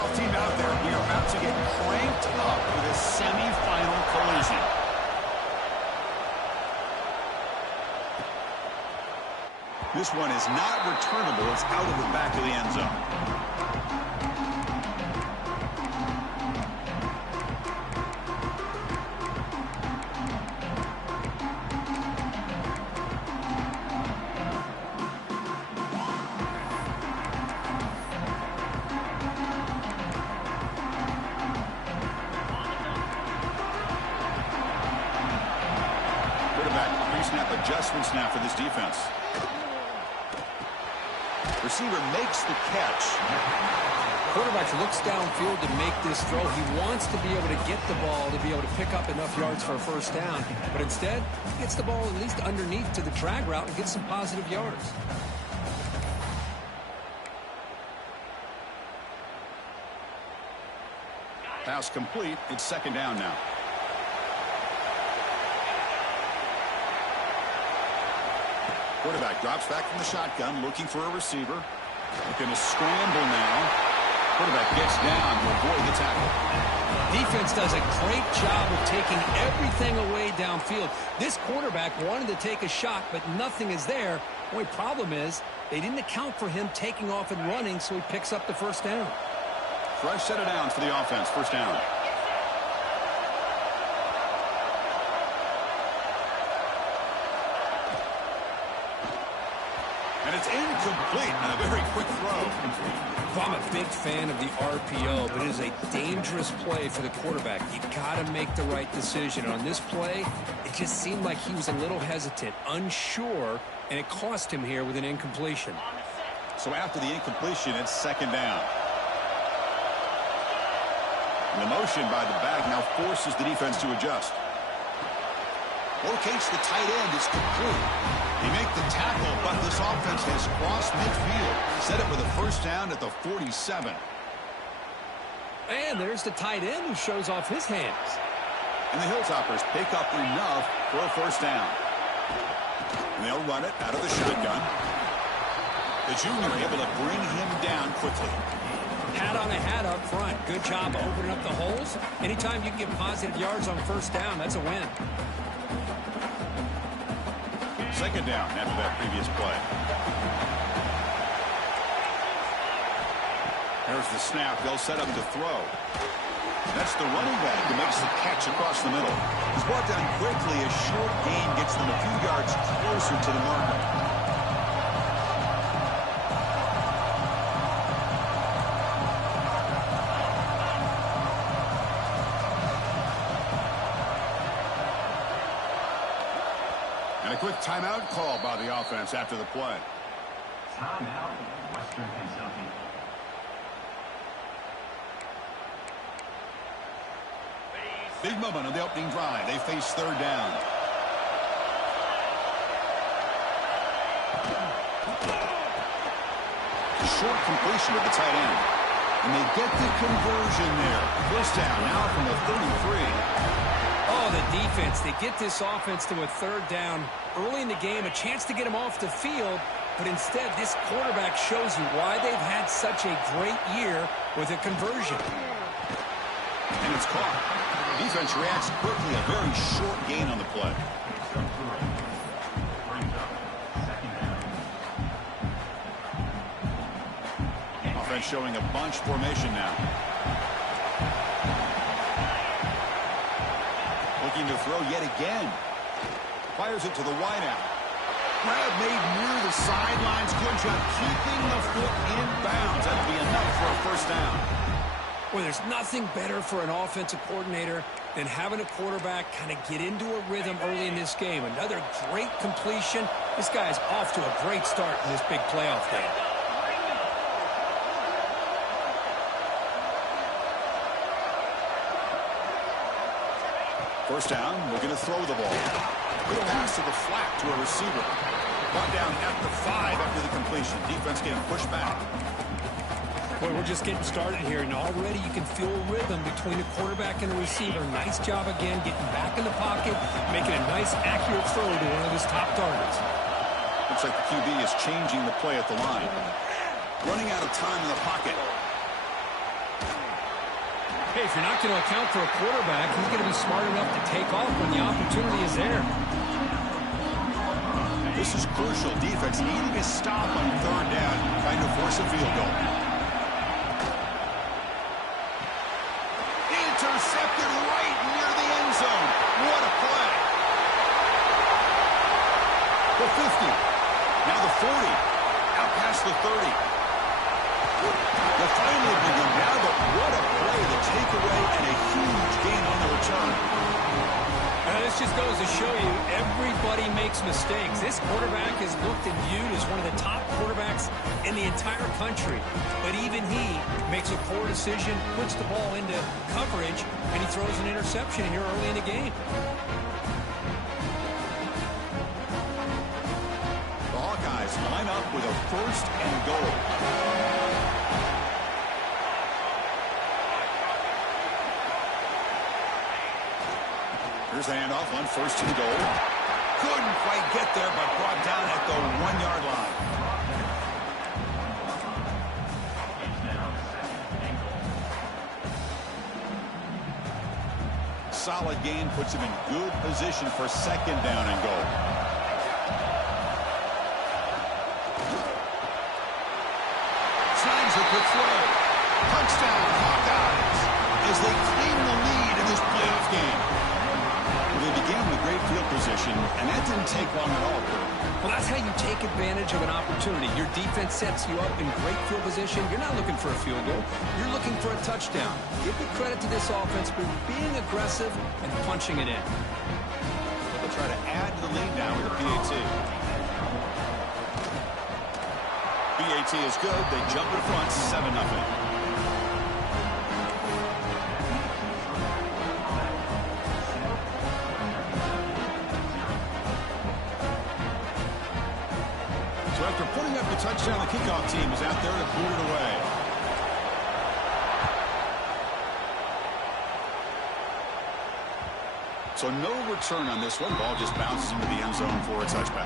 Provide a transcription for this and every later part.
Pac-12 team out there, we are about to get cranked up for this semifinal collision. This one is not returnable. It's out of the back of the end zone. Pre-snap adjustments now for this defense. Receiver makes the catch. Quarterback looks downfield to make this throw. He wants to be able to get the ball to be able to pick up enough yards for a first down. But instead, he gets the ball at least underneath to the drag route and gets some positive yards. Pass complete. It's second down now. Quarterback drops back from the shotgun, looking for a receiver. Looking to scramble now. Quarterback gets down to avoid the tackle. Defense does a great job of taking everything away downfield. This quarterback wanted to take a shot, but nothing is there. The only problem is they didn't account for him taking off and running, so he picks up the first down. Fresh set of downs for the offense. First down. And it's incomplete on a very quick throw. I'm a big fan of the RPO, but it is a dangerous play for the quarterback. You got to make the right decision. On this play, it just seemed like he was a little hesitant, unsure, and it cost him here with an incompletion. So after the incompletion, it's second down. And the motion by the back now forces the defense to adjust. Locates the tight end. It's complete. He makes the tackle, but this offense has crossed midfield. Set up with a first down at the 47. And there's the tight end who shows off his hands. And the Hilltoppers pick up enough for a first down. And they'll run it out of the shotgun. The junior able to bring him down quickly. Hat on a hat up front. Good job opening up the holes. Anytime you can get positive yards on first down, that's a win. Second down after that previous play. There's the snap. They'll set up to throw. That's the running back who makes the catch across the middle. He's brought down quickly. A short gain gets them a few yards closer to the marker. And a quick timeout call by the offense after the play. Timeout, Western Kentucky. Big moment on the opening drive. They face third down. Short completion with the tight end. And they get the conversion there. First down now from the 33. Oh, the defense, they get this offense to a third down early in the game, a chance to get him off the field, but instead this quarterback shows you why they've had such a great year with a conversion. And it's caught. Defense reacts quickly, a very short gain on the play. Offense showing a bunch formation now. Looking to throw yet again. Fires it to the wideout. Grab made near the sidelines. Good job keeping the foot in bounds. That'll be enough for a first down. Well, there's nothing better for an offensive coordinator than having a quarterback kind of get into a rhythm early in this game. Another great completion. This guy is off to a great start in this big playoff game. First down, we're going to throw the ball. Little pass to the flat to a receiver. Brought down at the 5 after the completion. Defense getting pushed back. Boy, we're just getting started here, and already you can feel a rhythm between the quarterback and the receiver. Nice job again getting back in the pocket, making a nice, accurate throw to one of his top targets. Looks like the QB is changing the play at the line. Running out of time in the pocket. Hey, if you're not going to account for a quarterback, he's going to be smart enough to take off when the opportunity is there. This is crucial. Defense needing a stop on third down, trying to force a field goal. Intercepted right near the end zone. What a play. The 50. Now the 40. Out past the 30. They'll finally bring him down, but what a play. The takeaway and a huge gain on the return. This just goes to show you everybody makes mistakes. This quarterback is looked and viewed as one of the top quarterbacks in the entire country. But even he makes a poor decision, puts the ball into coverage, and he throws an interception here early in the game. The Hawkeyes line up with a 1st and goal. Here's the handoff on 1st and goal. Couldn't quite get there, but brought down at the 1-yard line. Solid gain puts him in good position for 2nd down and goal. Signs a quick throw. Touchdown, Hawkeyes, as they claim the lead in this playoff game. They began with great field position, and that didn't take long at all, Kurt. Well, that's how you take advantage of an opportunity. Your defense sets you up in great field position. You're not looking for a field goal. You're looking for a touchdown. Give the credit to this offense for being aggressive and punching it in. They'll try to add to the lead now with a PAT. PAT is good. They jump in front, 7-0. So after putting up the touchdown, the kickoff team is out there to boot it away. So no return on this one. Ball just bounces into the end zone for a touchback.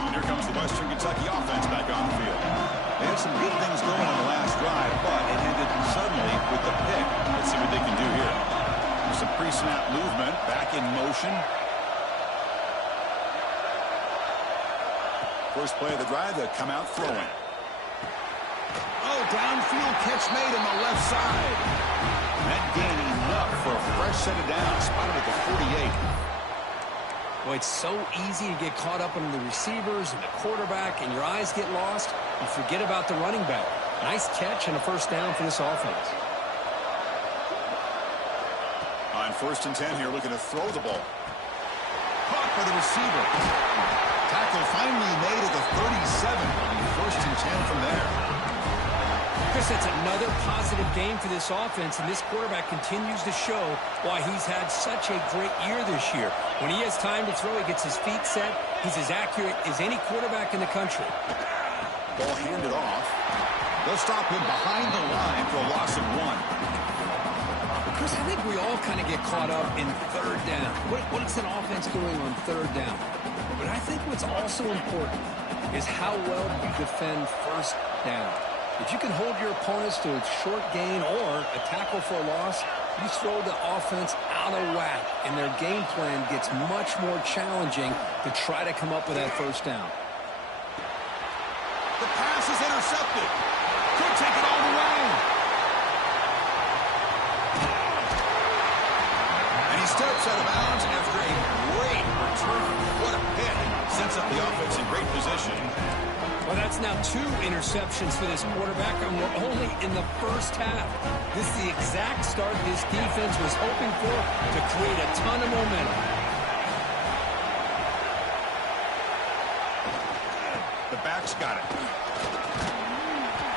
And here comes the Western Kentucky offense back on the field. They had some good things going on the last drive, but it ended suddenly with the pick. Let's see what they can do here. Some pre-snap movement, back in motion. First play of the drive, they come out throwing. Oh, downfield catch made on the left side. That gain enough for a fresh set of downs, spotted at the 48. Well, it's so easy to get caught up in the receivers and the quarterback, and your eyes get lost. You forget about the running back. Nice catch and a 1st down for this offense. On 1st and 10 here, looking to throw the ball. Caught by the receiver. Tackle finally made at the 37. 1st and 10 from there. Chris, that's another positive game for this offense, and this quarterback continues to show why he's had such a great year this year. When he has time to throw, he gets his feet set. He's as accurate as any quarterback in the country. Ball handed off. They'll stop him behind the line for a loss of 1. Chris, I think we all kind of get caught up in 3rd down. What is an offense doing on 3rd down? But I think what's also important is how well you defend 1st down. If you can hold your opponents to a short gain or a tackle for a loss, you throw the offense out of whack, and their game plan gets much more challenging to try to come up with that 1st down. The pass is intercepted. Could take it all the way. And he steps out of bounds after a great return. What a pick. Sets up the offense in great position. Well, that's now 2 interceptions for this quarterback, and we're only in the 1st half. This is the exact start this defense was hoping for to create a ton of momentum. The back's got it.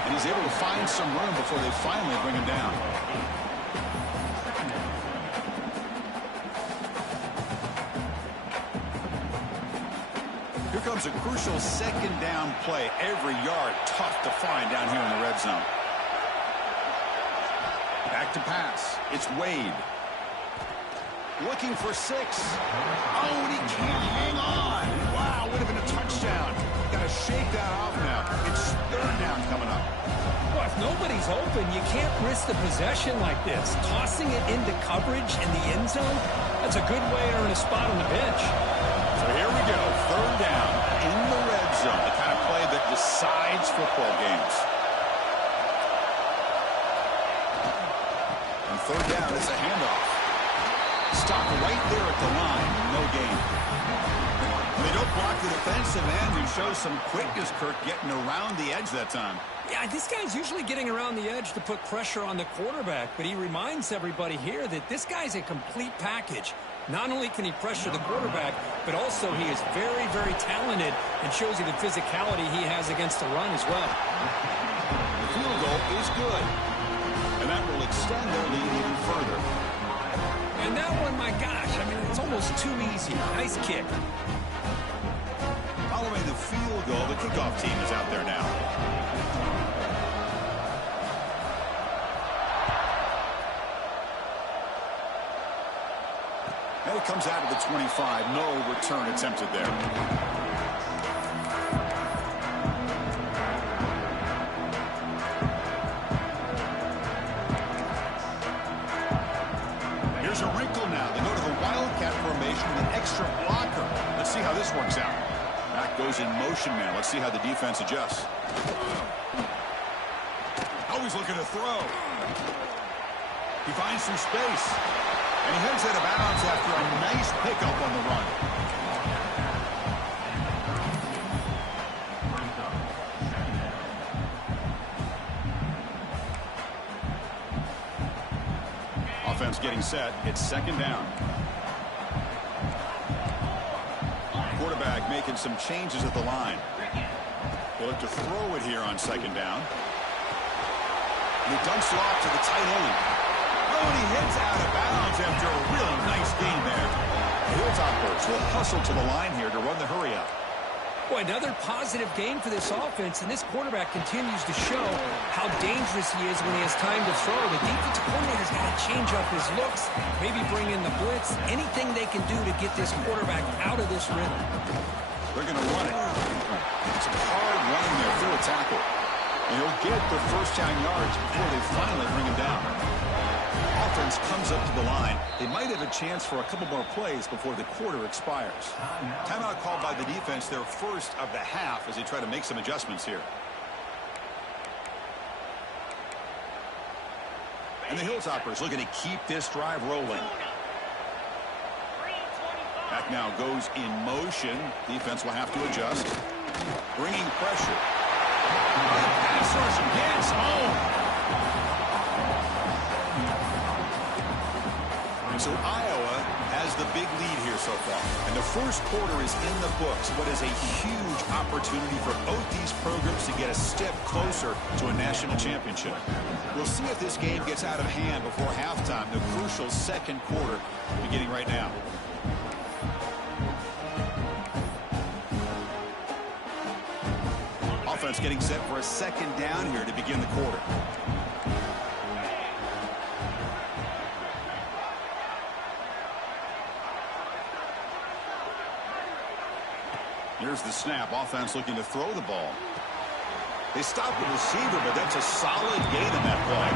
And he's able to find some room before they finally bring him down. Here comes a crucial 2nd down play. Every yard tough to find down here in the red zone. Back to pass. It's Wade. Looking for 6. Oh, and he can't hang on. Wow, would have been a touchdown. nobody's open, you can't risk the possession like this. Tossing it into coverage in the end zone, that's a good way to earn a spot on the bench. So here we go, third down in the red zone, the kind of play that decides football games. And third down, it's a handoff. Stop right there at the line, no gain. They don't block the defensive end and show some quickness, Kirk, getting around the edge that time. Yeah, this guy's usually getting around the edge to put pressure on the quarterback, but he reminds everybody here that this guy's a complete package. Not only can he pressure the quarterback, but also he is very, very talented and shows you the physicality he has against the run as well. The field goal is good, and that will extend their lead even further. And that one, my gosh, I mean, it's almost too easy. Nice kick. Following the field goal, the kickoff team is out there now. And it comes out of the 25. No return attempted there. Here's a wrinkle now. They go to the Wildcat formation with an extra blocker. Let's see how this works out. Back goes in motion now. Let's see how the defense adjusts. Always looking to throw. He finds some space. And he heads out of bounds after a nice pickup on the run. Offense getting set. It's second down. Quarterback making some changes at the line. He'll look to throw it here on second down. And he dumps it off to the tight end. Oh, and he heads out of bounds after a really nice gain there. The Hilltoppers will hustle to the line here to run the hurry-up. Boy, another positive game for this offense, and this quarterback continues to show how dangerous he is when he has time to throw. The defensive coordinator's got to change up his looks, maybe bring in the blitz, anything they can do to get this quarterback out of this rhythm. They're going to run it. It's hard running there through a tackle. And he'll get the first down yards before they finally bring him down. Offense comes up to the line. They might have a chance for a couple more plays before the quarter expires. Timeout called by the defense, their first of the half, as they try to make some adjustments here. And the Hilltoppers looking to keep this drive rolling. Back now goes in motion. Defense will have to adjust. Bringing pressure. Pass rush gets home. So Iowa has the big lead here so far. And the first quarter is in the books. What is a huge opportunity for both these programs to get a step closer to a national championship. We'll see if this game gets out of hand before halftime. The crucial second quarter beginning right now. Offense getting set for a second down here to begin the quarter. Here's the snap. Offense looking to throw the ball. They stop the receiver, but that's a solid gain in that play.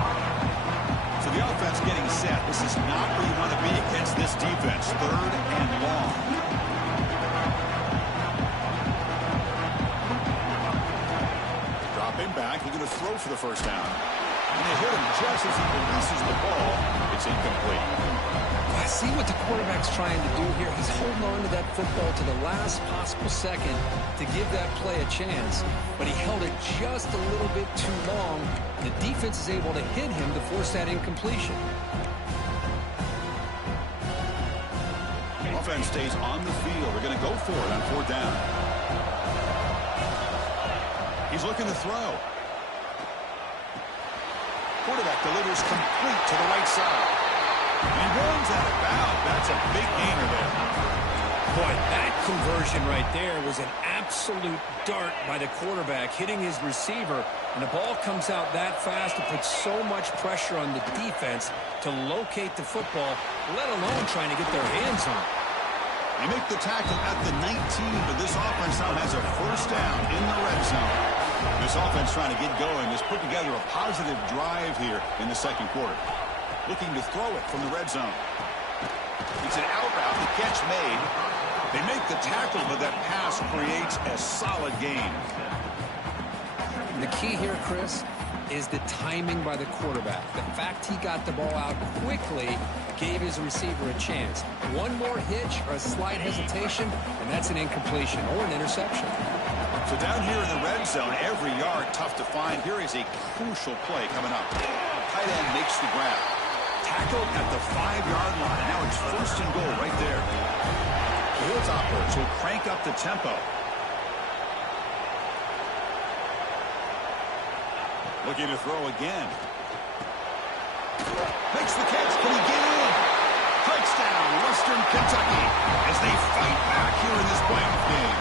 So the offense getting set. This is not where you want to be against this defense. Third and long. Dropping back, looking to throw for the first down. And they hit him just as he releases the ball. It's incomplete. I see what the quarterback's trying to do here. He's holding on to that football to the last possible second to give that play a chance. But he held it just a little bit too long. The defense is able to hit him to force that incompletion. Offense stays on the field. They're going to go for it on fourth down. He's looking to throw. Quarterback delivers complete to the right side. And he runs out of bounds. That's a big gainer there. Boy, that conversion right there was an absolute dart by the quarterback, hitting his receiver. And the ball comes out that fast to put so much pressure on the defense to locate the football, let alone trying to get their hands on it. They make the tackle at the 19, but this offense now has a first down in the red zone. This offense trying to get going has put together a positive drive here in the second quarter. Looking to throw it from the red zone. It's an out route. The catch made. They make the tackle, but that pass creates a solid gain. The key here, Chris, is the timing by the quarterback. The fact he got the ball out quickly gave his receiver a chance. One more hitch or a slight hesitation, and that's an incompletion or an interception. So down here in the red zone, every yard tough to find. Here is a crucial play coming up. Tight end makes the grab. Tackled at the 5-yard line. Now it's first and goal right there. The Hilltoppers will crank up the tempo. Looking to throw again. Makes the catch. Can he get in? Touchdown, Western Kentucky, as they fight back here in this playoff game.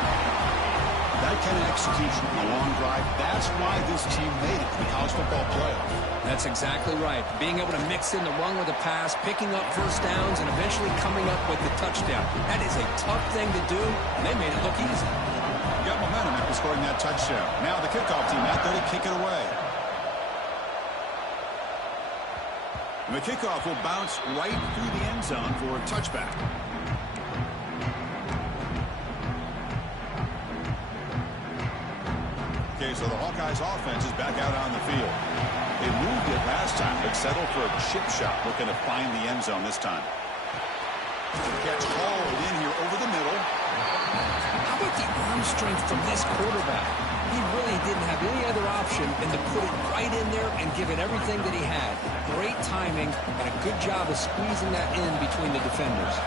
That kind of execution on a long drive, that's why this team made it to the college football playoff. That's exactly right. Being able to mix in the run with the pass, picking up first downs, and eventually coming up with the touchdown. That is a tough thing to do, and they made it look easy. Got momentum after scoring that touchdown. Now the kickoff team out there to kick it away. And the kickoff will bounce right through the end zone for a touchback. Okay, so the Hawkeyes offense is back out on the field. They moved it last time, but settled for a chip shot, looking to find the end zone this time. Catch hauled in here over the middle. How about the arm strength from this quarterback? He really didn't have any other option than to put it right in there and give it everything that he had. Great timing and a good job of squeezing that in between the defenders.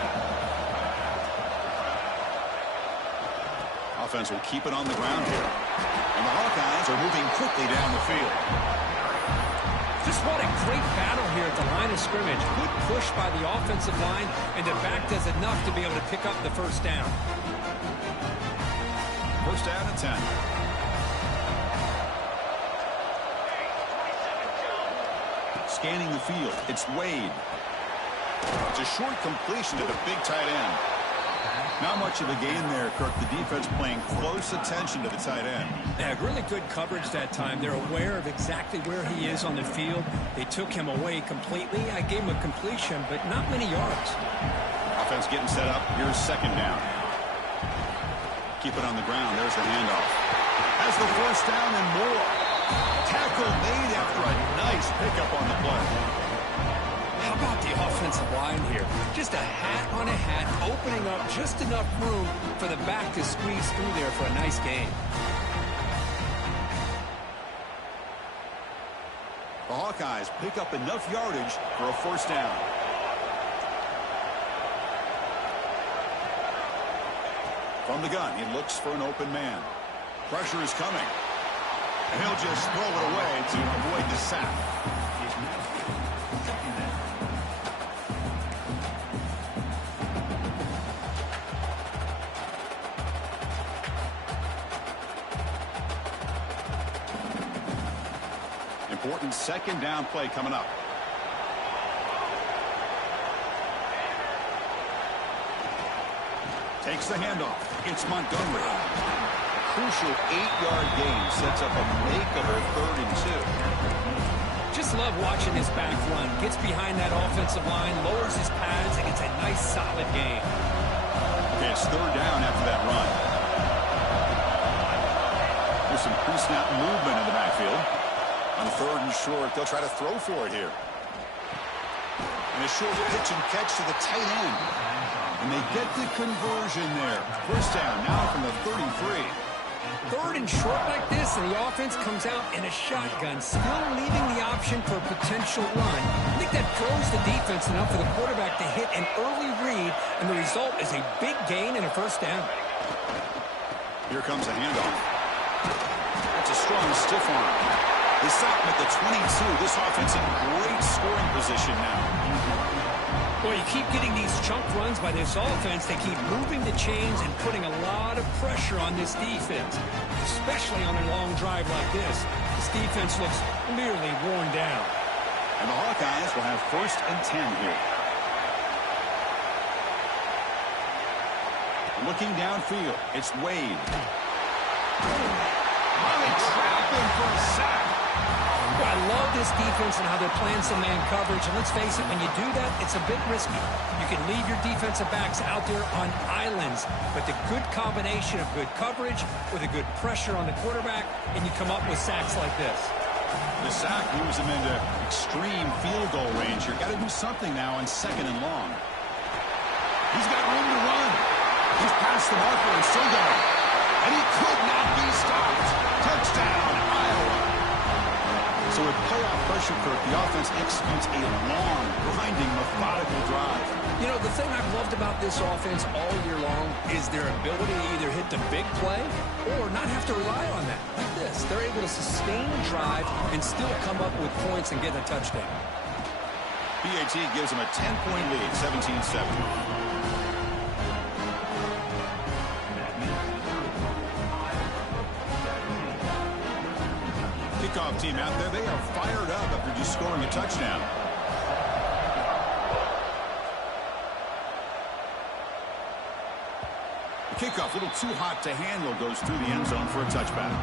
Offense will keep it on the ground here. And the Hawkeyes are moving quickly down the field. Just what a great battle here at the line of scrimmage. Good push by the offensive line, and the back does enough to be able to pick up the first down. First down and 10. Scanning the field. It's Wade. It's a short completion to the big tight end. Not much of a gain there, Kirk. The defense paying close attention to the tight end. Yeah, really good coverage that time. They're aware of exactly where he is on the field. They took him away completely. I gave him a completion, but not many yards. Offense getting set up. Here's second down. Keep it on the ground. There's the handoff. Has the first down and more. Tackle made after a nice pickup on the play. How about the offensive line here? Just a hat on a hat, opening up just enough room for the back to squeeze through there for a nice gain. The Hawkeyes pick up enough yardage for a first down. From the gun, he looks for an open man. Pressure is coming. And he'll just throw it away to avoid the sack. Important second down play coming up. Takes the handoff. It's Montgomery. Crucial 8-yard gain sets up a makeable 3rd and 2. Just love watching his back run. Gets behind that offensive line, lowers his pads, and gets a nice solid gain. Okay, it's 3rd down after that run. There's some pre-snap movement in the backfield. On 3rd and short, they'll try to throw for it here. And a short pitch and catch to the tight end. And they get the conversion there. First down now from the 33. 3rd and short like this, and the offense comes out in a shotgun, still leaving the option for a potential run. I think that throws the defense enough for the quarterback to hit an early read, and the result is a big gain and a first down. Here comes a handoff. That's a strong stiff arm. They stop him at the 22. This offense in great scoring position now. Well, you keep getting these chunk runs by this offense. They keep moving the chains and putting a lot of pressure on this defense, especially on a long drive like this. This defense looks clearly worn down. And the Hawkeyes will have 1st and 10 here. Looking downfield, it's Wade. Finally trapping for a sack. Well, I love this defense and how they're playing some man coverage. And let's face it, when you do that, it's a bit risky. You can leave your defensive backs out there on islands, but the good combination of good coverage with a good pressure on the quarterback, and you come up with sacks like this. The sack moves him into extreme field goal range here. Got to do something now on 2nd and long. He's got room to run. He's past the marker and still going. And he could not be stopped. Touchdown, Iowa. So with playoff pressure, Kirk, the offense executes a long, grinding, methodical drive. You know, the thing I've loved about this offense all year long is their ability to either hit the big play or not have to rely on that. Like this. They're able to sustain a drive and still come up with points and get a touchdown. PAT gives him a 10-point lead, 17-7. Kickoff team out there, they are fired up after just scoring a touchdown. The kickoff, a little too hot to handle, goes through the end zone for a touchback.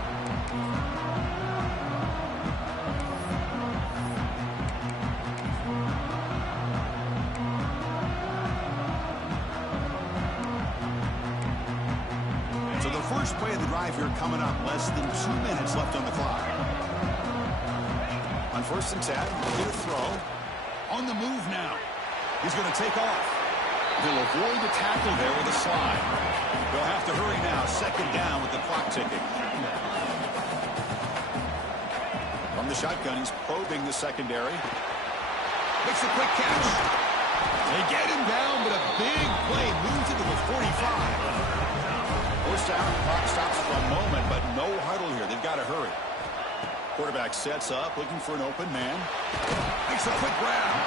So the first play of the drive here coming up, less than 2 minutes left on the clock. On 1st and 10, get a throw. On the move now. He's going to take off. He'll avoid the tackle there with a slide. They'll have to hurry now. 2nd down with the clock ticking. From the shotgun, he's probing the secondary. Makes a quick catch. They get him down, but a big play moves into the 45. First down, clock stops for a moment, but no huddle here. They've got to hurry. Quarterback sets up, looking for an open man. Makes a quick grab.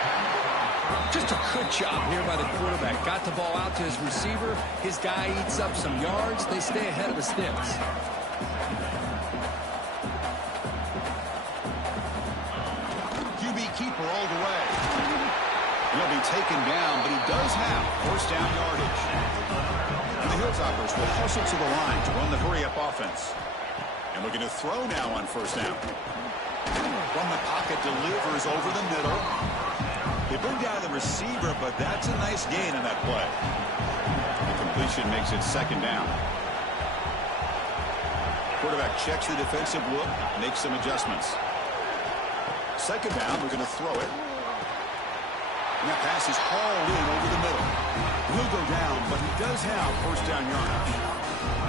Just a good job here by the quarterback. Got the ball out to his receiver. His guy eats up some yards. They stay ahead of the sticks. QB keeper all the way. He'll be taken down, but he does have 1st down yardage. And the Hilltoppers will hustle to the line to run the hurry-up offense. And looking to throw now on 1st down. From the pocket, delivers over the middle. They bring down the receiver, but that's a nice gain on that play. The completion makes it 2nd down. Quarterback checks the defensive look, makes some adjustments. 2nd down, we're going to throw it. And that pass is hauled in over the middle. He'll go down, but he does have 1st down yardage.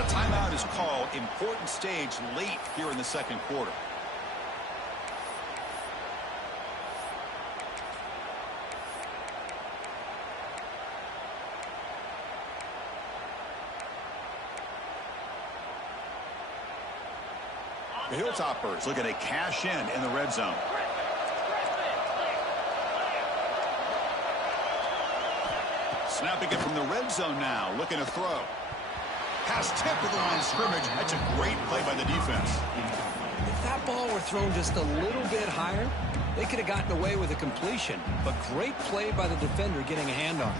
A timeout is called. Important stage late here in the 2nd quarter. The Hilltoppers looking to cash in the red zone. Snapping it from the red zone now, looking to throw. Pass tip to the line of scrimmage. That's a great play by the defense. If that ball were thrown just a little bit higher, they could have gotten away with a completion. But great play by the defender getting a hand on it.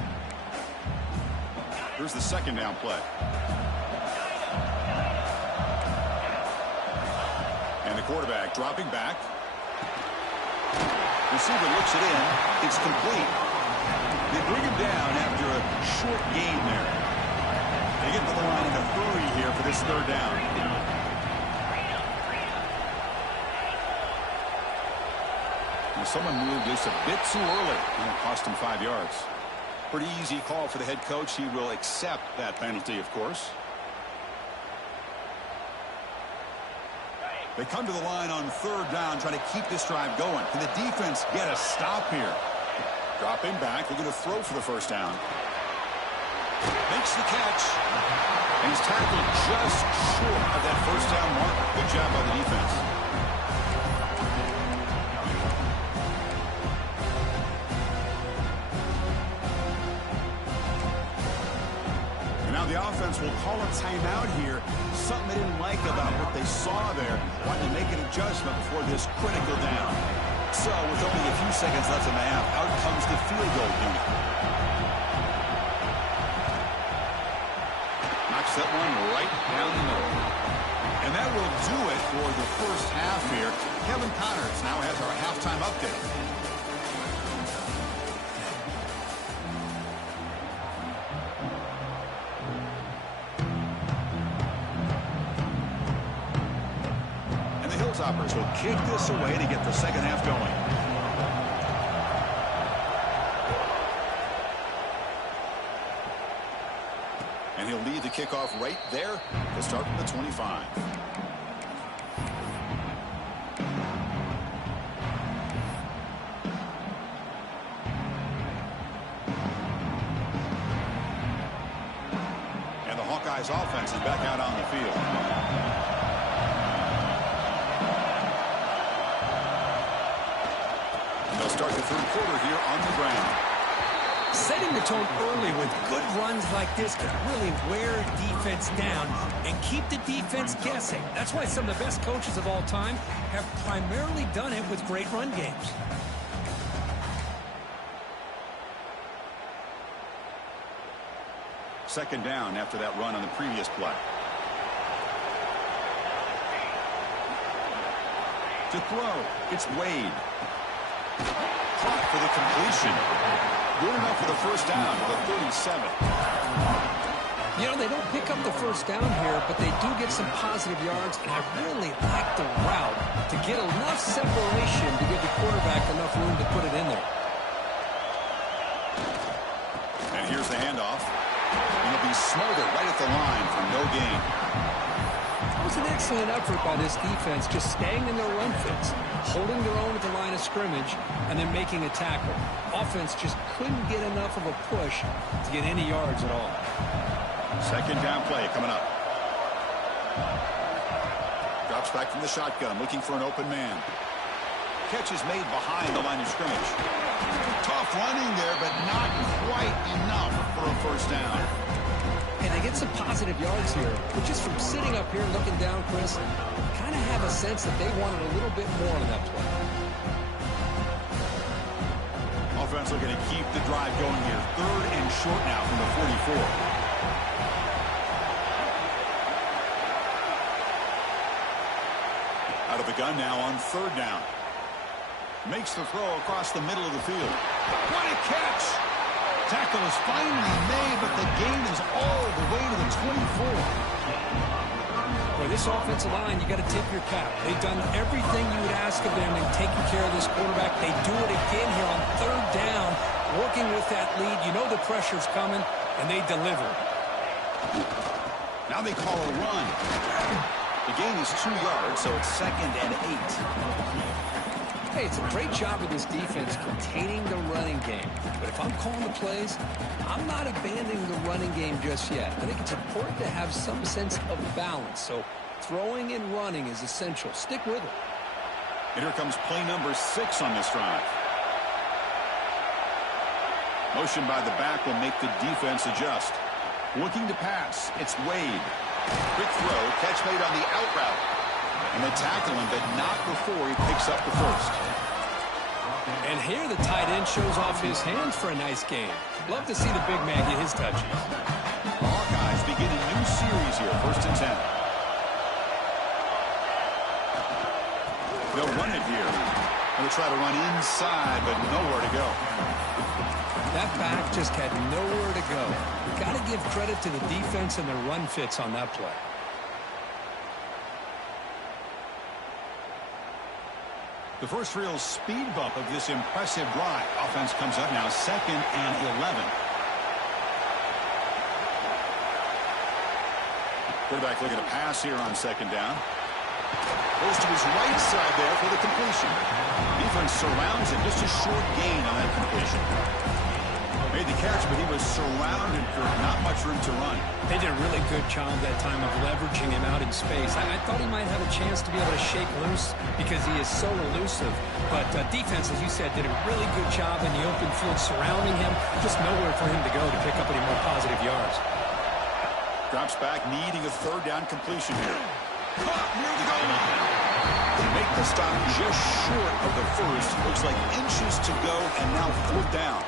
Here's the 2nd down play. And the quarterback dropping back. Receiver looks it in. It's complete. They bring him down after a short gain there. They get to the line in a hurry here for this 3rd down. And someone moved this a bit too early, and it cost him 5 yards. Pretty easy call for the head coach. He will accept that penalty, of course. They come to the line on 3rd down, trying to keep this drive going. Can the defense get a stop here? Dropping back, looking to throw for the 1st down. Makes the catch. And he's tackled just short of that 1st down mark. Good job by the defense. And now the offense will call a timeout here. Something they didn't like about what they saw there. Wanting to make an adjustment before this critical down. So with only a few seconds left in the half, out comes the field goal unit. Knocks that one right down the middle. And that will do it for the first half here. Kevin Connors now has our halftime update. And the Hilltoppers will kick this away to get the second half going. And he'll lead the kickoff right there to start from the 25. And the Hawkeyes offense is back out on the field. And they'll start the third quarter here on the ground. Setting the tone early with good runs like this can really wear defense down and keep the defense guessing. That's why some of the best coaches of all time have primarily done it with great run games. Second down after that run on the previous play. To throw, it's Wade. Caught for the completion. Good enough for the first down to the 37. You know, they don't pick up the first down here, but they do get some positive yards, and I really like the route to get enough separation to give the quarterback enough room to put it in there. And here's the handoff. And it'll be smothered right at the line for no gain. It was an excellent effort by this defense, just staying in their run fits, holding their own at the line of scrimmage, and then making a tackle. Offense just couldn't get enough of a push to get any yards at all. Second down play coming up. Drops back from the shotgun, looking for an open man. Catch is made behind the line of scrimmage. Tough running there, but not quite enough for a first down. And they get some positive yards here, but just from sitting up here looking down, Chris, kind of have a sense that they wanted a little bit more on that play. Offense looking to keep the drive going here. Third and short now from the 44. Out of the gun now on third down. Makes the throw across the middle of the field. What a catch! Tackle is finally made, but the gain is all the way to the 24. Boy, this offensive line, you got to tip your cap. They've done everything you would ask of them in taking care of this quarterback. They do it again here on third down, working with that lead. You know the pressure's coming, and they deliver. Now they call a run. The gain is 2 yards, so it's 2nd and 8. Hey, it's a great job of this defense containing the running game. But if I'm calling the plays, I'm not abandoning the running game just yet. I think it's important to have some sense of balance. So throwing and running is essential. Stick with it. And here comes play number 6 on this drive. Motion by the back will make the defense adjust. Looking to pass, it's Wade. Quick throw, catch made on the out route. And they tackle him, but not before he picks up the first. And here the tight end shows off his hands for a nice game. Love to see the big man get his touches. The Hawkeyes begin a new series here, 1st and 10. They'll run it here. They'll try to run inside, but nowhere to go. That back just had nowhere to go. Got to give credit to the defense and their run fits on that play. The first real speed bump of this impressive drive. Offense comes up now 2nd and 11. Quarterback looking to pass here on 2nd down. Goes to his right side there for the completion. Defense surrounds him. Just a short gain on that completion. Made the catch, but he was surrounded for not much room to run. They did a really good job that time of leveraging him out in space. I thought he might have a chance to be able to shake loose because he is so elusive. But defense, as you said, did a really good job in the open field surrounding him. Just nowhere for him to go to pick up any more positive yards. Drops back, needing a third down completion here. Caught near the goal line. They make the stop just short of the first. Looks like inches to go, and now 4th down.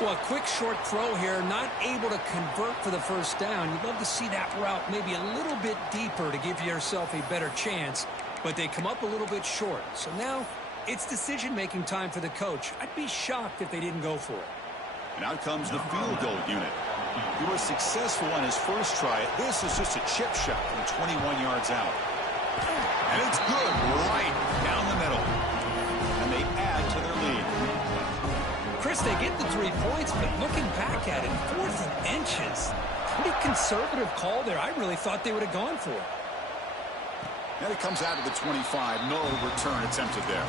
Well, a quick short throw here, not able to convert for the first down. You'd love to see that route maybe a little bit deeper to give yourself a better chance, but they come up a little bit short. So now it's decision-making time for the coach. I'd be shocked if they didn't go for it. And out comes the field goal unit. He was successful on his first try. This is just a chip shot from 21 yards out. And it's good right down the middle. And they add to their lead. Chris, they get the 3 points, but looking back at it, 4th and inches. Pretty conservative call there. I really thought they would have gone for it. And it comes out of the 25. No return attempted there.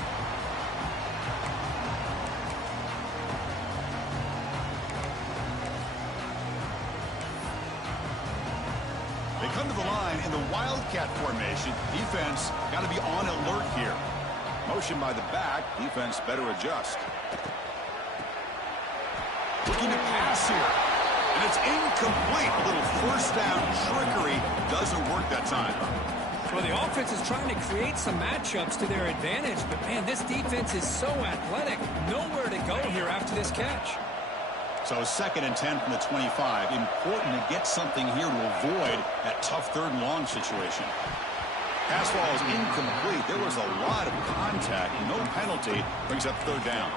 They come to the line in the Wildcat formation. Defense got to be on alert here. Motion by the back. Defense better adjust. Looking to pass here. And it's incomplete. A little first down trickery doesn't work that time. Well, the offense is trying to create some matchups to their advantage, but, man, this defense is so athletic. Nowhere to go here after this catch. So 2nd and 10 from the 25. Important to get something here to avoid that tough 3rd and long situation. Pass ball is incomplete. There was a lot of contact. No penalty. Brings up 3rd down.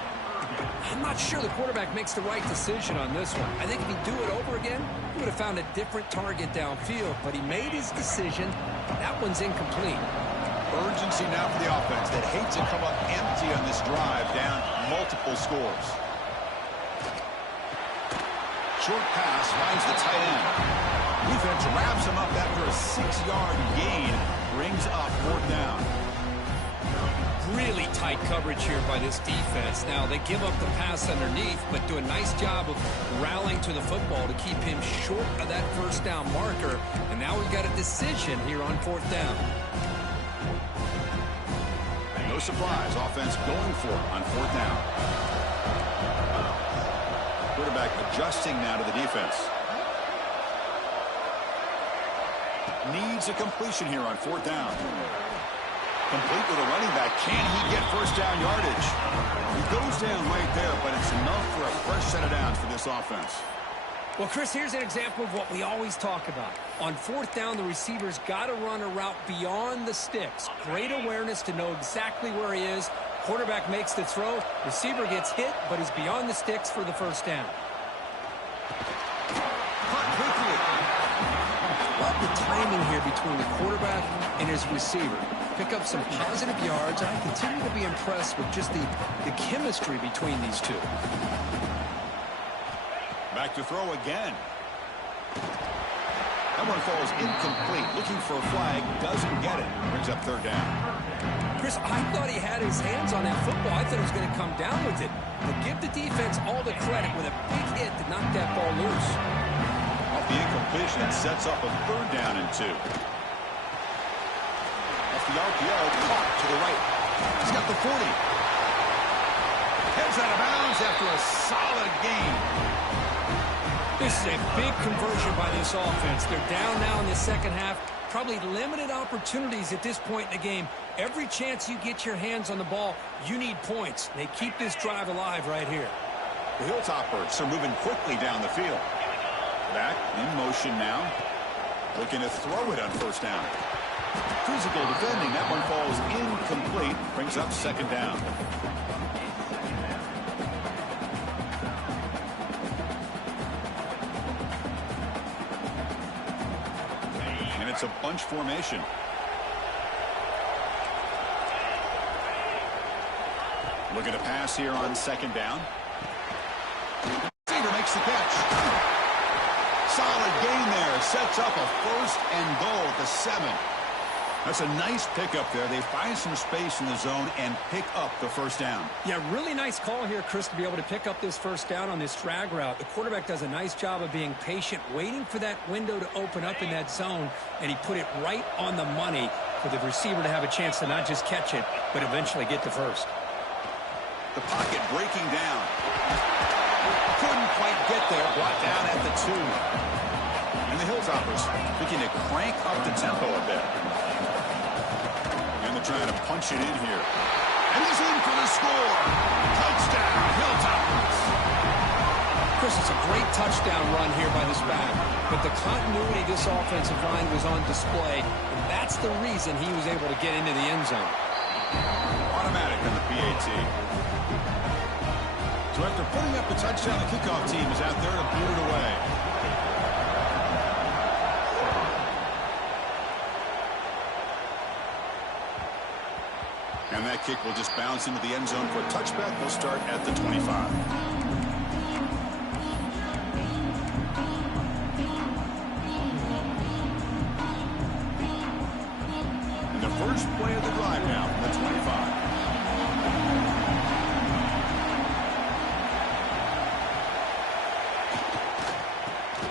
I'm not sure the quarterback makes the right decision on this one. I think if he'd do it over again, he would have found a different target downfield, but he made his decision. That one's incomplete. Urgency now for the offense that hates to come up empty on this drive, down multiple scores. Short pass finds the tight end. Defense wraps him up after a 6-yard gain. Brings up 4th down. Really tight coverage here by this defense. Now, they give up the pass underneath, but do a nice job of rallying to the football to keep him short of that first down marker. And now we've got a decision here on 4th down. No surprise. Offense going for it on 4th down. Quarterback adjusting now to the defense. Needs a completion here on 4th down. Complete with a running back. Can he get first down yardage? He goes down right there, but it's enough for a fresh set of downs for this offense. Well, Chris, here's an example of what we always talk about. On 4th down, the receiver's got to run a route beyond the sticks. Great awareness to know exactly where he is. Quarterback makes the throw. Receiver gets hit, but is beyond the sticks for the first down. Love the timing here between the quarterback and his receiver. Pick up some positive yards, and I continue to be impressed with just the chemistry between these two. Back to throw again. That one falls incomplete. Looking for a flag. Doesn't get it. Brings up 3rd down. Chris, I thought he had his hands on that football. I thought he was going to come down with it. But give the defense all the credit with a big hit to knock that ball loose. Off the incompletion, it sets up a 3rd down and 2. Off the RPO, caught to the right. He's got the 40. Heads out of bounds after a solid gain. This is a big conversion by this offense. They're down now in the second half. Probably limited opportunities at this point in the game. Every chance you get your hands on the ball, you need points. They keep this drive alive right here. The Hilltoppers are moving quickly down the field. Back in motion now. Looking to throw it on 1st down. Physical defending. That one falls incomplete. Brings up 2nd down. And it's a bunch formation. Looking to pass here on 2nd down. Receiver makes the catch. Solid gain there. Sets up a 1st and goal at the 7. That's a nice pickup there. They find some space in the zone and pick up the 1st down. Yeah, really nice call here, Chris, to be able to pick up this 1st down on this drag route. The quarterback does a nice job of being patient, waiting for that window to open up in that zone, and he put it right on the money for the receiver to have a chance to not just catch it, but eventually get to 1st. The pocket breaking down. Couldn't quite get there. Brought down at the 2. And the Hilltoppers looking to crank up the tempo a bit. And they're trying to punch it in here. And he's in for the score. Touchdown, Hilltoppers. Chris, it's a great touchdown run here by this back, but the continuity of this offensive line was on display, and that's the reason he was able to get into the end zone. Automatic on the PAT. So after putting up the touchdown, the kickoff team is out there to boot it away. And that kick will just bounce into the end zone for a touchback. We'll start at the 25. First play of the drive now from the 25.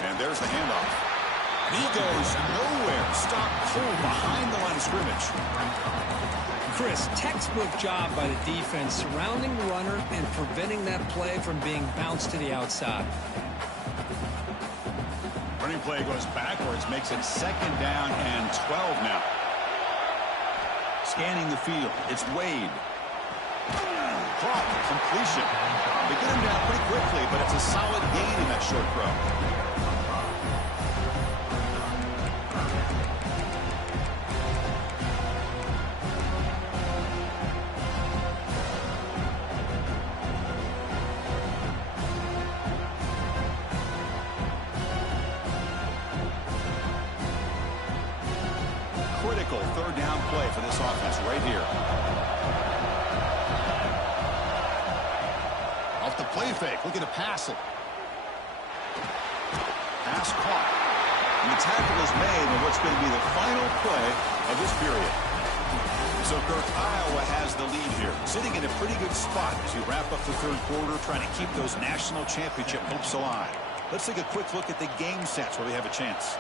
And there's the handoff. He goes nowhere. Stopped cold behind the line of scrimmage. Chris, textbook job by the defense surrounding the runner and preventing that play from being bounced to the outside. Running play goes backwards, makes it 2nd down and 12 now. Scanning the field, it's Wade. Clock, completion. They get him down pretty quickly, but it's a solid gain in that short throw. Critical 3rd down play for this offense right here. Off the play fake, looking to pass it. Pass caught. And the tackle is made in what's going to be the final play of this period. So Kirk, Iowa has the lead here, sitting in a pretty good spot as we wrap up the 3rd quarter, trying to keep those national championship hopes alive. Let's take a quick look at the game sets where we have a chance.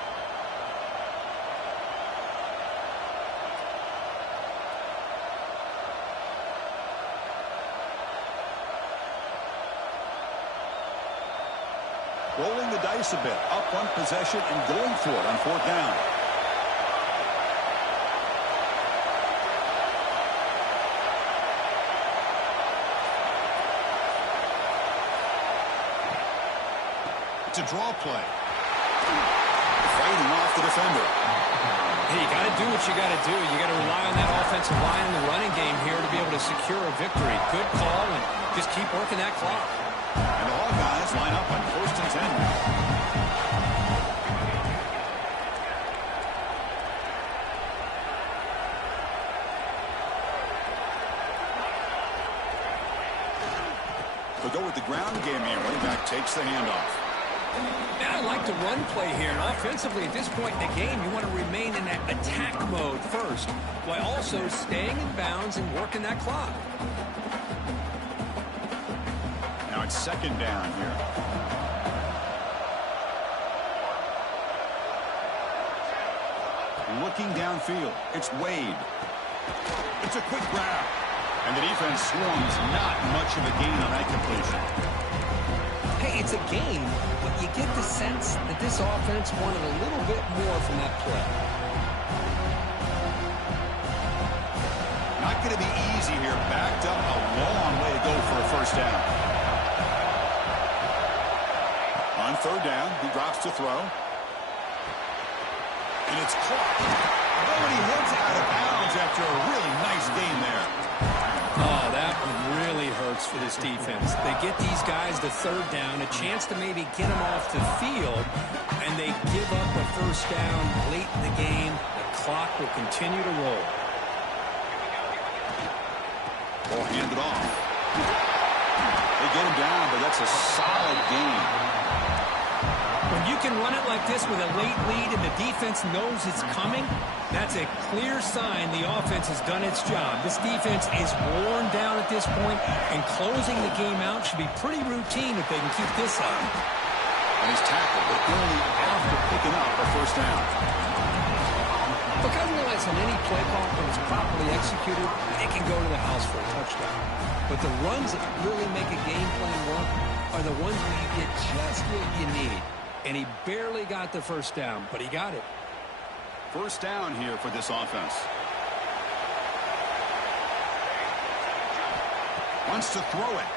Rolling the dice a bit, up one possession and going for it on 4th down. It's a draw play. Fighting off the defender. Hey, you got to do what you got to do. You got to rely on that offensive line in the running game here to be able to secure a victory. Good call, and just keep working that clock. And the Hawkeyes line up on 1st and 10. They'll go with the ground game here. Running back takes the handoff. And I like the run play here. And offensively, at this point in the game, you want to remain in that attack mode first, while also staying in bounds and working that clock. Now it's 2nd down here. Looking downfield, it's Wade. It's a quick grab. And the defense swarms. Not much of a gain on that completion. Hey, it's a gain, but you get the sense that this offense wanted a little bit more from that play. Not going to be easy here. Backed up a long way to go for a 1st down. On 3rd down, he drops to throw. And it's caught. Oh, and he heads out of bounds after a really nice gain there. Oh, that one really hurts for this defense. They get these guys to 3rd down, a chance to maybe get them off the field, and they give up a 1st down late in the game. The clock will continue to roll. Ball handed off. They get him down, but that's a solid gain. When you can run it like this with a late lead and the defense knows it's coming, that's a clear sign the offense has done its job. This defense is worn down at this point, and closing the game out should be pretty routine if they can keep this up. And he's tackled, but only after picking up a 1st down. Look, I realize on any play call, when it's properly executed, it can go to the house for a touchdown. But the runs that really make a game plan work are the ones where you get just what you need. And he barely got the 1st down, but he got it. 1st down here for this offense. Wants to throw it.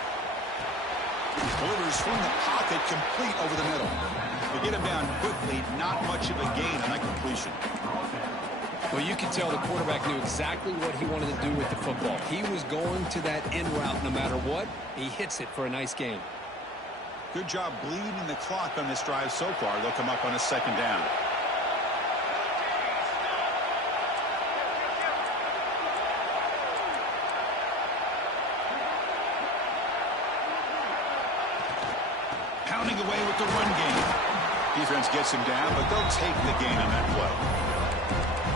Delivers from the pocket, complete over the middle. They get him down quickly, not much of a gain on that completion. Well, you can tell the quarterback knew exactly what he wanted to do with the football. He was going to that in route no matter what. He hits it for a nice gain. Good job bleeding the clock on this drive so far. They'll come up on a second down. Pounding away with the run game. Defense gets him down, but they'll take the gain on that play.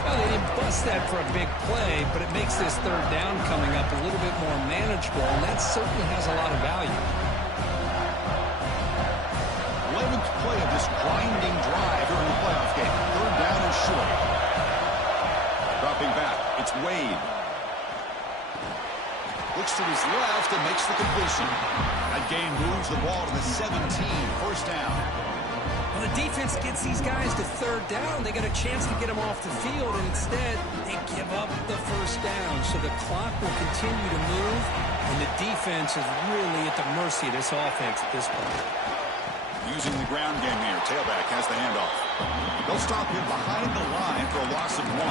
Well, they didn't bust that for a big play, but it makes this third down coming up a little bit more manageable, and that certainly has a lot of value. 11th play of this grinding drive here in the playoff game. Third down and short. Dropping back, it's Wade. Looks to his left and makes the completion. That gain moves the ball to the 17. First down. Well, the defense gets these guys to third down. They get a chance to get them off the field, and instead they give up the first down. So the clock will continue to move, and the defense is really at the mercy of this offense at this point. Using the ground game here. Tailback has the handoff. They'll stop him behind the line for a loss of 1.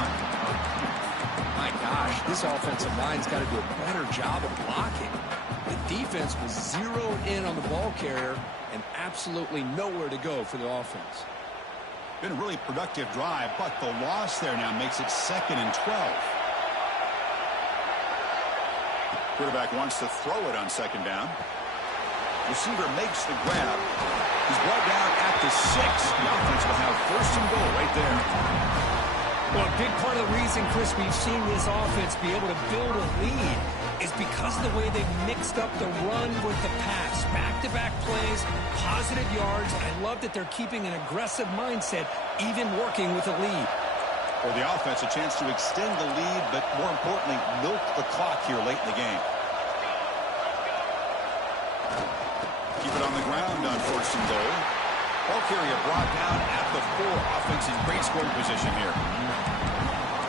My gosh, this offensive line's got to do a better job of blocking. The defense was zeroed in on the ball carrier and absolutely nowhere to go for the offense. Been a really productive drive, but the loss there now makes it 2nd and 12. Quarterback wants to throw it on 2nd down. Receiver makes the grab. He's brought down at the 6. The offense will have 1st and goal right there. Well, a big part of the reason, Chris, we've seen this offense be able to build a lead is because of the way they've mixed up the run with the pass. Back-to-back plays, positive yards. I love that they're keeping an aggressive mindset, even working with a lead. For the offense, a chance to extend the lead, but more importantly, milk the clock here late in the game. Keep it on the ground on 1st and goal. Ball carrier brought down at the 4. Offense in great scoring position here.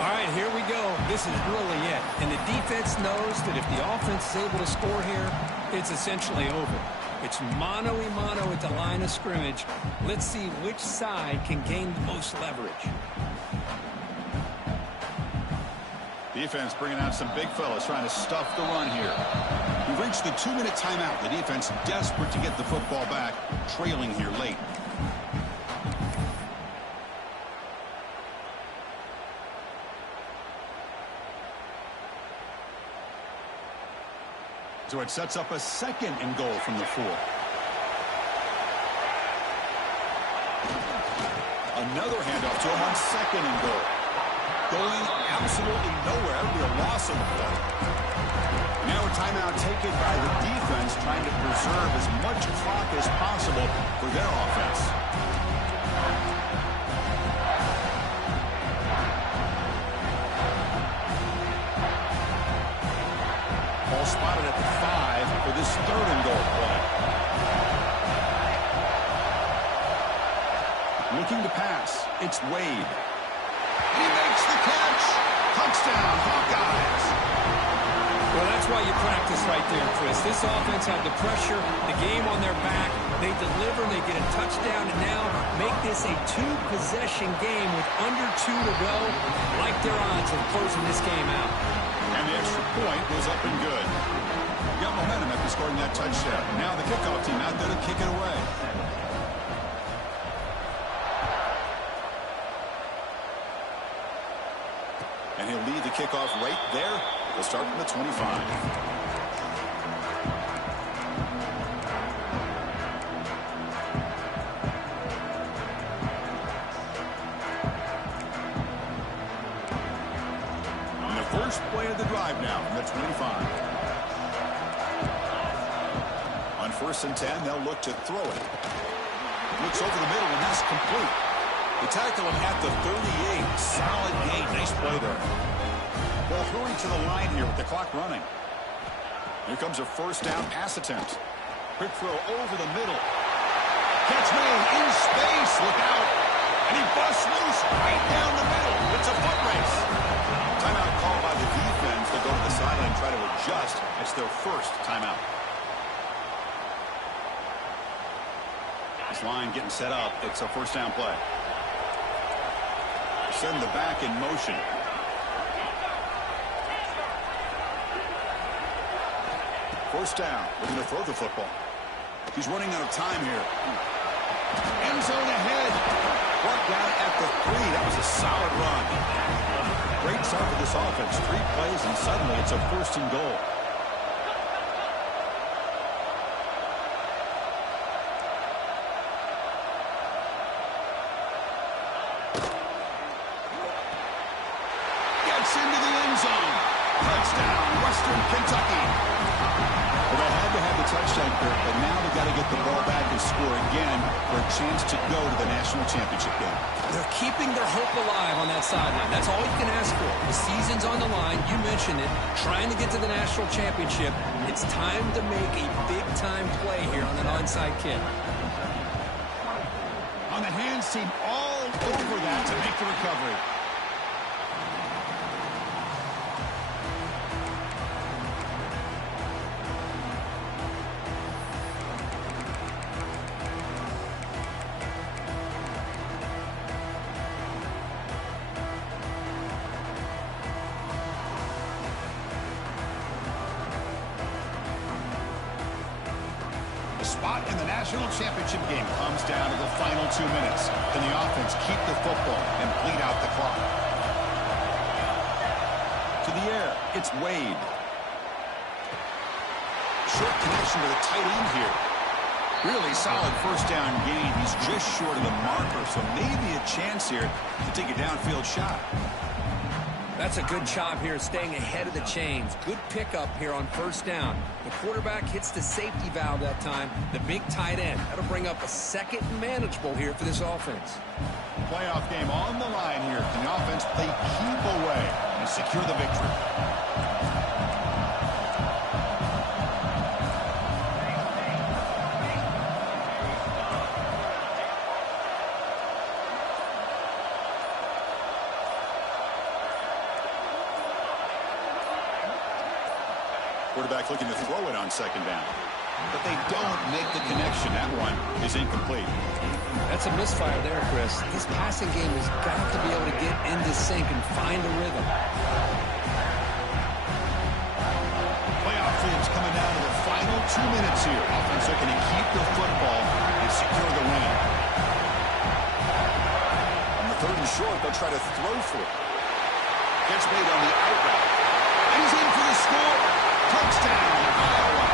All right, here we go. This is really it. And the defense knows that if the offense is able to score here, it's essentially over. It's mano-a-mano at the line of scrimmage. Let's see which side can gain the most leverage. Defense bringing out some big fellas trying to stuff the run here. We've reached the 2-minute timeout. The defense desperate to get the football back, trailing here late. So it sets up a 2nd and goal from the 4. Another handoff to him on 2nd and goal. Going absolutely nowhere. It'll be a loss on the play. Now a timeout taken by the defense, trying to preserve as much clock as possible for their offense. Ball spotted at the 5 for this 3rd and goal play. Looking to pass. It's Wade. He makes the catch. Touchdown, Hawkeyes. Well, that's why you practice right there, Chris. This offense had the pressure, the game on their back. They deliver, they get a touchdown, and now make this a 2-possession game with under 2 to go. Like their odds of closing this game out. And the extra point was up and good. Got momentum after scoring that touchdown. Now the kickoff team out there to kick it away. And he'll lead the kickoff right there. They'll start from the 25. And the first play of the drive now from the 25. On 1st and 10, they'll look to throw it. Looks over the middle, and that's complete. They tackle him at the 38. Solid gain. Nice play there. They'll hurry to the line here with the clock running. Here comes a 1st down pass attempt. Quick throw over the middle. Catch made in space. Look out. And he busts loose right down the middle. It's a foot race. Timeout called by the defense. They'll go to the sideline and try to adjust. It's their 1st timeout. This line getting set up. It's a first down play. Send the back in motion. First down. Looking to throw the football. He's running out of time here. End zone ahead. Brought down at the 3. That was a solid run. Great start for this offense. 3 plays, and suddenly it's a first and goal. Gets into the end zone. Touchdown, Western Kentucky. Well, they had to have the touchdown, Kirk, but now they've got to get the ball back and score again for a chance to go to the national championship game. They're keeping their hope alive on that sideline. That's all you can ask for. The season's on the line. You mentioned it. Trying to get to the national championship. It's time to make a big-time play here on an onside kick. On the hands team all over that to make the recovery. Spot in the national championship game comes down to the final 2 minutes. Can the offense keep the football and bleed out the clock? To the air, it's Wade. Short connection to the tight end here. Really solid first down gain. He's just short of the marker, so maybe a chance here to take a downfield shot. That's a good job here, staying ahead of the chains. Good pickup here on first down. The quarterback hits the safety valve that time, the big tight end. That'll bring up a second and manageable here for this offense. Playoff game on the line here. Can the offense play keep away and secure the victory? Quarterback looking to throw it on second down. But they don't make the connection. That one is incomplete. That's a misfire there, Chris. This passing game has got to be able to get into sync and find a rhythm. Playoff games coming down to the final 2 minutes here. Offense looking to keep the football and secure the win. On the third and short, they'll try to throw for it. Gets made on the out route. And he's in for the score. Touchdown, Iowa.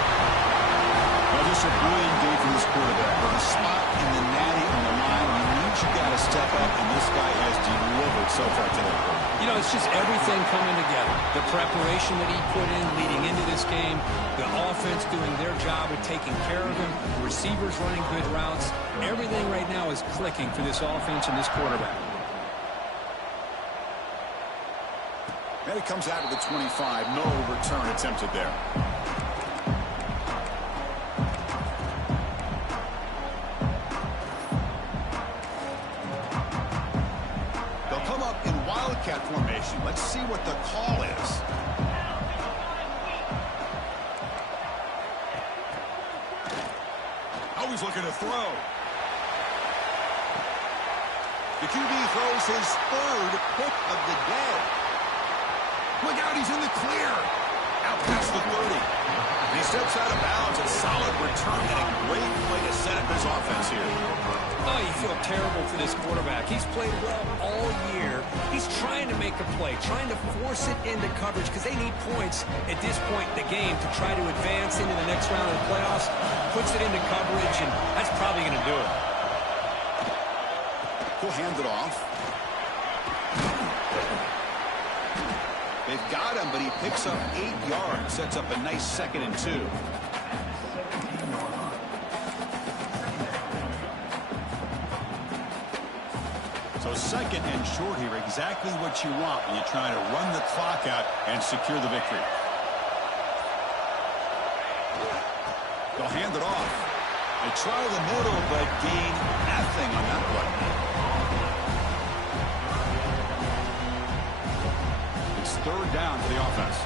Well, just a brilliant day for this quarterback. With a spot in the natty on the line, you got to step up, and this guy has delivered so far today. You know, it's just everything coming together. The preparation that he put in leading into this game, the offense doing their job of taking care of him, the receivers running good routes. Everything right now is clicking for this offense and this quarterback. And it comes out of the 25. No return attempted there. They'll come up in wildcat formation. Let's see what the call is. Always looking to throw. The QB throws his third pick of the day. Look out, he's in the clear. Out past the 30. And he steps out of bounds. A solid return and a great play to set up his offense here. Oh, you feel terrible for this quarterback. He's played well all year. He's trying to make a play, trying to force it into coverage because they need points at this point in the game to try to advance into the next round of the playoffs. Puts it into coverage, and that's probably going to do it. He'll hand it off. They've got him, but he picks up 8 yards. Sets up a nice 2nd and 2. So 2nd and short here, exactly what you want when you try to run the clock out and secure the victory. They'll hand it off. They try the middle, but gain nothing on that play. Third down for the offense.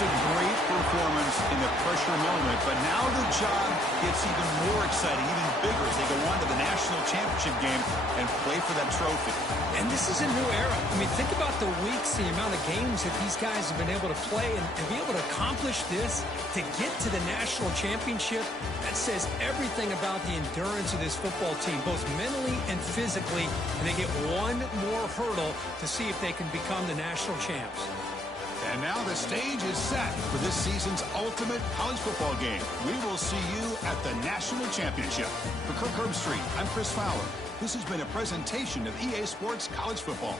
was a great performance in the pressure moment, but now the job gets even more exciting, even bigger as they go on to the national championship game and play for that trophy. And this is a new era. I mean, think about the weeks, the amount of games that these guys have been able to play and be able to accomplish this, to get to the national championship. That says everything about the endurance of this football team, both mentally and physically, and they get one more hurdle to see if they can become the national champs. And now the stage is set for this season's ultimate college football game. We will see you at the national championship. For Kirk Herbstreit, I'm Chris Fowler. This has been a presentation of EA Sports College Football.